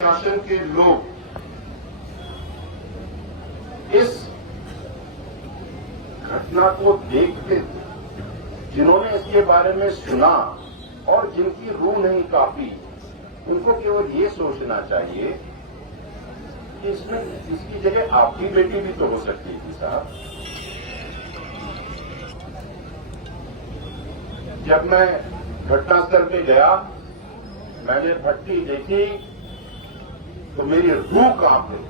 शासन के लोग इस घटना को देखते थे, जिन्होंने इसके बारे में सुना और जिनकी रूह नहीं कांपी, उनको केवल ये सोचना चाहिए कि इसमें इसकी जगह आपकी बेटी भी तो हो सकती थी साहब। जब मैं घटनास्थल पे गया, मैंने भट्टी देखी तो मेरी रूह कांप गई।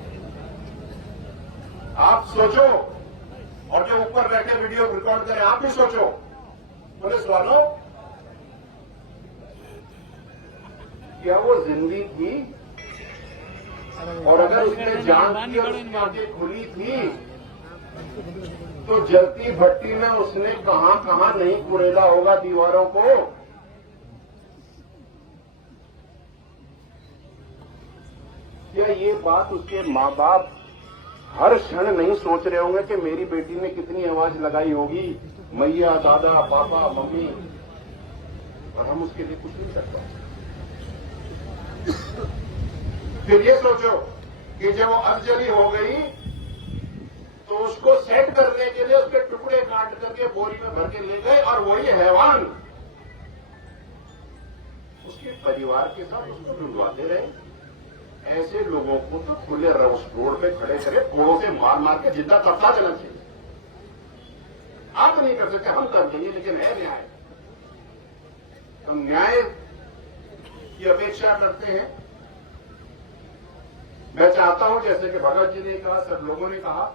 आप सोचो, और जो ऊपर बैठे वीडियो रिकॉर्ड करें, आप भी सोचो, पुलिस वालों, क्या वो जिंदी थी? और अगर उसने जान की और उसकी आंखें खुली थी तो जलती भट्टी में उसने कहां कहां नहीं कुरेदा होगा दीवारों को। क्या ये बात उसके मां बाप हर क्षण नहीं सोच रहे होंगे कि मेरी बेटी ने कितनी आवाज लगाई होगी, मैया, दादा, पापा, मम्मी, और हम उसके लिए कुछ नहीं कर पाते। फिर ये सोचो कि जब वो अधजली हो गई तो उसको सेट करने के लिए उसके टुकड़े काट करके बोरी में भर के ले गए, और वही हैवान उसके परिवार के साथ उसको ढूंढवाते रहे। ऐसे लोगों को तो खुले रोड पे खड़े करे, घोड़ों से मार मार के जिंदा तबका देना चाहिए। आप तो नहीं कर सकते, हम कर देंगे, लेकिन है न्याय। हम न्याय की अपेक्षा करते हैं। मैं चाहता हूं, जैसे कि भगत जी ने कहा, सब लोगों ने कहा,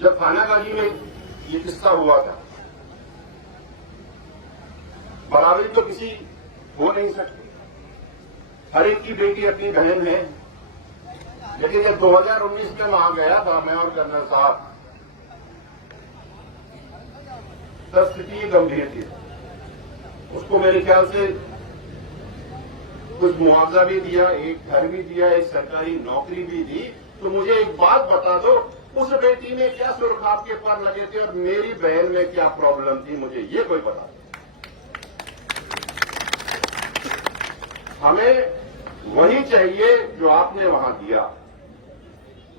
जब थानागाजी में ये किस्सा हुआ था, बराबरी तो किसी हो नहीं सकती, हर एक की बेटी अपनी बहन है। लेकिन जब 2019 में वहां गया था मैं और कर्नल साहब, तब स्थिति गंभीर थी। उसको मेरे ख्याल से कुछ मुआवजा भी दिया, एक घर भी दिया, एक सरकारी नौकरी भी दी। तो मुझे एक बात बता दो, उस बेटी में क्या सुरखाब के पर लगे थे और मेरी बहन में क्या प्रॉब्लम थी, मुझे ये कोई बता दो। हमें वही चाहिए जो आपने वहां दिया,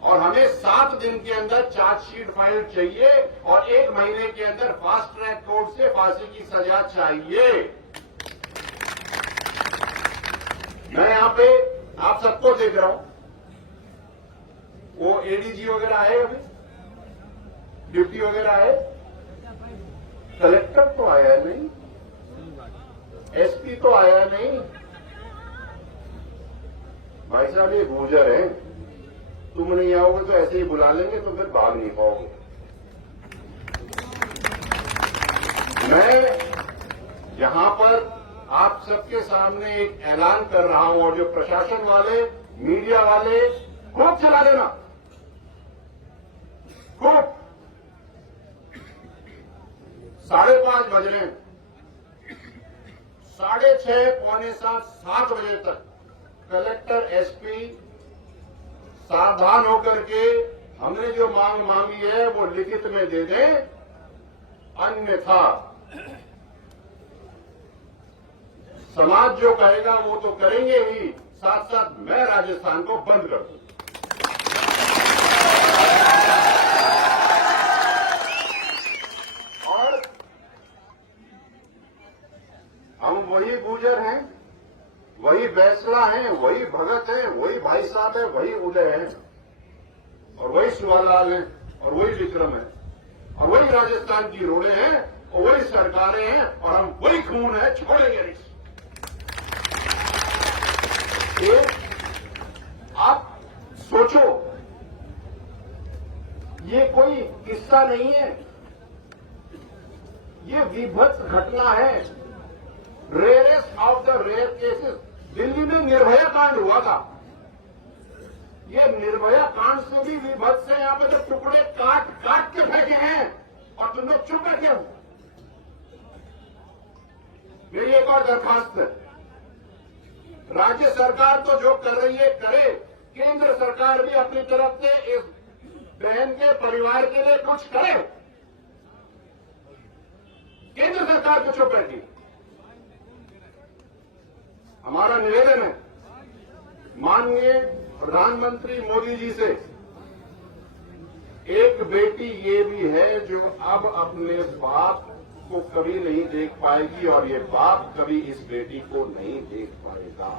और हमें 7 दिन के अंदर चार्जशीट फाइल चाहिए और 1 महीने के अंदर फास्ट ट्रैक कोर्ट से फांसी की सजा चाहिए। मैं यहां पे आप सबको देख रहा हूं, वो एडीजी वगैरह आए, अभी ड्यूटी वगैरह आए, कलेक्टर तो आया नहीं, एसपी तो आया नहीं। भाई साहब ये गुर्जर हैं, तुम नहीं आओगे तो ऐसे ही बुला लेंगे, तो फिर भाग नहीं पाओगे। मैं यहां पर आप सबके सामने एक ऐलान कर रहा हूं, और जो प्रशासन वाले, मीडिया वाले, खूब चला देना, खूब। 5:30 बज रहे हैं, 6:30, पौने 7 बजे तक कलेक्टर, एसपी सावधान होकर के हमने जो मांग मांगी है वो लिखित में दे दें, अन्यथा समाज जो कहेगा वो तो करेंगे ही, साथ साथ मैं राजस्थान को बंद कर दूं। और हम वही गुर्जर हैं, वही बैसला हैं, वही भगत हैं, वही भाई साहब हैं, वही उदय हैं, और वही सुवरलाल हैं, और वही विक्रम है, और वही राजस्थान की रोडें हैं, और वही सरकारें हैं, और हम वही खून है, छोड़ेंगे नहीं। आप सोचो, ये कोई किस्सा नहीं है, ये विभत्स घटना है, rarest of the rare cases. Delhi में निर्भया कांड हुआ था, ये निर्भया कांड से भी विभत्स है। यहां पर जो टुकड़े काट काट के फेंके हैं और तुम लोग चुप बैठे हो। मेरी एक और दरखास्त है, राज्य सरकार तो जो कर रही है करे, केंद्र सरकार भी अपनी तरफ से इस बहन के परिवार के लिए कुछ करे। केंद्र सरकार को चुप बैठी, हमारा निवेदन है माननीय प्रधानमंत्री मोदी जी से, एक बेटी ये भी है जो अब अपने बाप को कभी नहीं देख पाएगी और ये बाप कभी इस बेटी को नहीं देख पाएगा।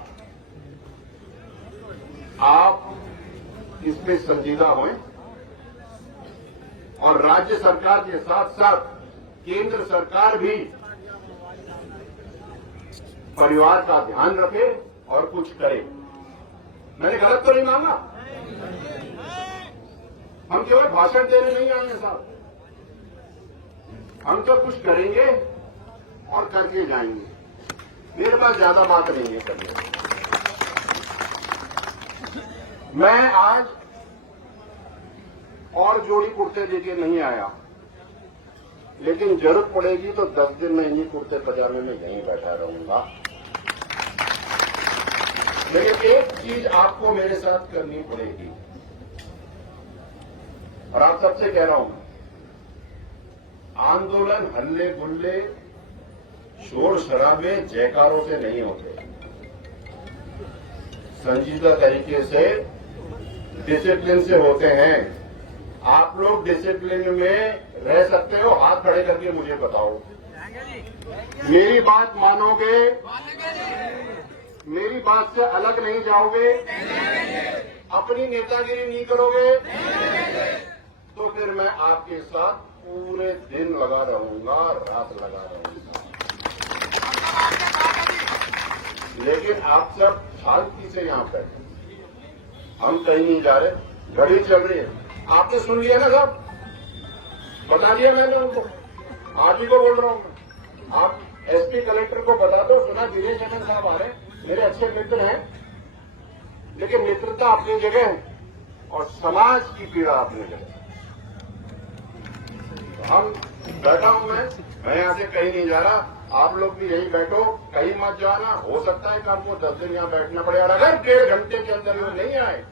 आप इस पे संजीदा हों और राज्य सरकार के साथ साथ केंद्र सरकार भी परिवार का ध्यान रखे और कुछ करे। मैंने गलत तो नहीं मांगा, हम केवल भाषण देने नहीं आए हैं साहब, हम तो कुछ करेंगे और करके जाएंगे। मेरे पास ज्यादा बात नहीं है करने। मैं आज और जोड़ी कुर्ते लेके नहीं आया, लेकिन जरूरत पड़ेगी तो 10 दिन में इन्हीं कुर्ते पजामे में यहीं बैठा रहूंगा। लेकिन एक चीज आपको मेरे साथ करनी पड़ेगी और आप सबसे कह रहा हूं, आंदोलन हल्ले गुल्ले शोर शराबे जयकारों से नहीं होते, संजीदा तरीके से डिसिप्लिन से होते हैं। आप लोग डिसिप्लिन में रह सकते हो? हाथ खड़े करके मुझे बताओ, मेरी बात मानोगे? मेरी बात से अलग नहीं जाओगे? अपनी नेतागिरी नहीं करोगे? तो फिर मैं आपके साथ पूरे दिन लगा रहूंगा, रात लगा रहूंगा। लेकिन आप सब शांति से यहां पर, हम कहीं नहीं जा रहे, घड़ी चल रही है। आपने सुन लिया ना सब, बता दिया मैंने उनको, आज ही को बोल रहा हूं। आप एसपी कलेक्टर को बता दो, सुना दिनेश जैन साहब आ रहे हैं, मेरे अच्छे मित्र हैं, लेकिन मित्रता अपनी जगह है और समाज की पीड़ा अपनी जगह। हम बैठा हूं मैं यहां से कहीं नहीं जा रहा, आप लोग भी यहीं बैठो, कहीं मत जाना। हो सकता है कि आपको 10 दिन यहां बैठना पड़े और अगर 1.5 घंटे के अंदर वो नहीं आए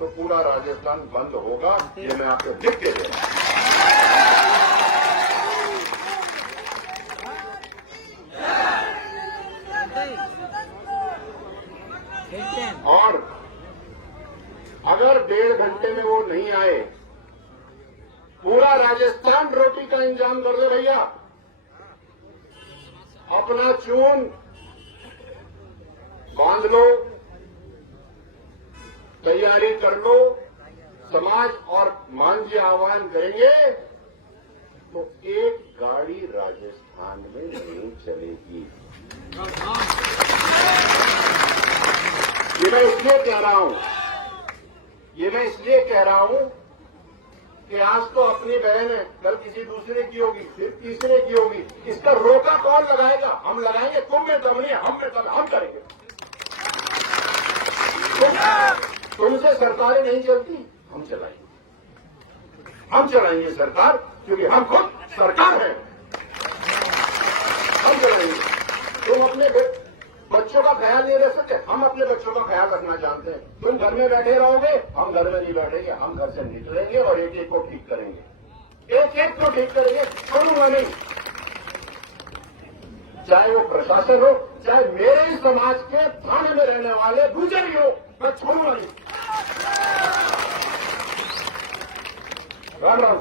तो पूरा राजस्थान बंद होगा, ये मैं आपको लिख के दे रहा हूं। और अगर 1.5 घंटे में वो नहीं आए, पूरा राजस्थान रोटी का इंतजाम कर दो भैया, अपना चून बांध लो, तैयारी कर लो। समाज और मांझी आह्वान करेंगे तो एक गाड़ी राजस्थान में नहीं चलेगी। ये मैं इसलिए कह रहा हूं कि आज तो अपनी बहन है, कल किसी दूसरे की होगी, फिर तीसरे की होगी। इसका रोका कौन लगाएगा? हम लगाएंगे। तुम में दम नहीं, हम में दम, हम करेंगे। तुमसे सरकारें नहीं चलती, हम चलाएंगे सरकार, क्योंकि हम खुद सरकार हैं। हम चलाएंगे। तुम अपने बच्चों का ख्याल नहीं रख सकते, हम अपने बच्चों का ख्याल रखना जानते हैं। तुम घर में बैठे रहोगे, हम घर में नहीं बैठेंगे, हम घर से निकलेंगे और एक एक को ठीक करेंगे, एक को ठीक करेंगे, छोड़ूंगा नहीं। चाहे वो प्रशासन हो, चाहे मेरे ही समाज के थाने में रहने वाले गुजर ही हो, मैं छोड़ूंगा नहीं। राम राम।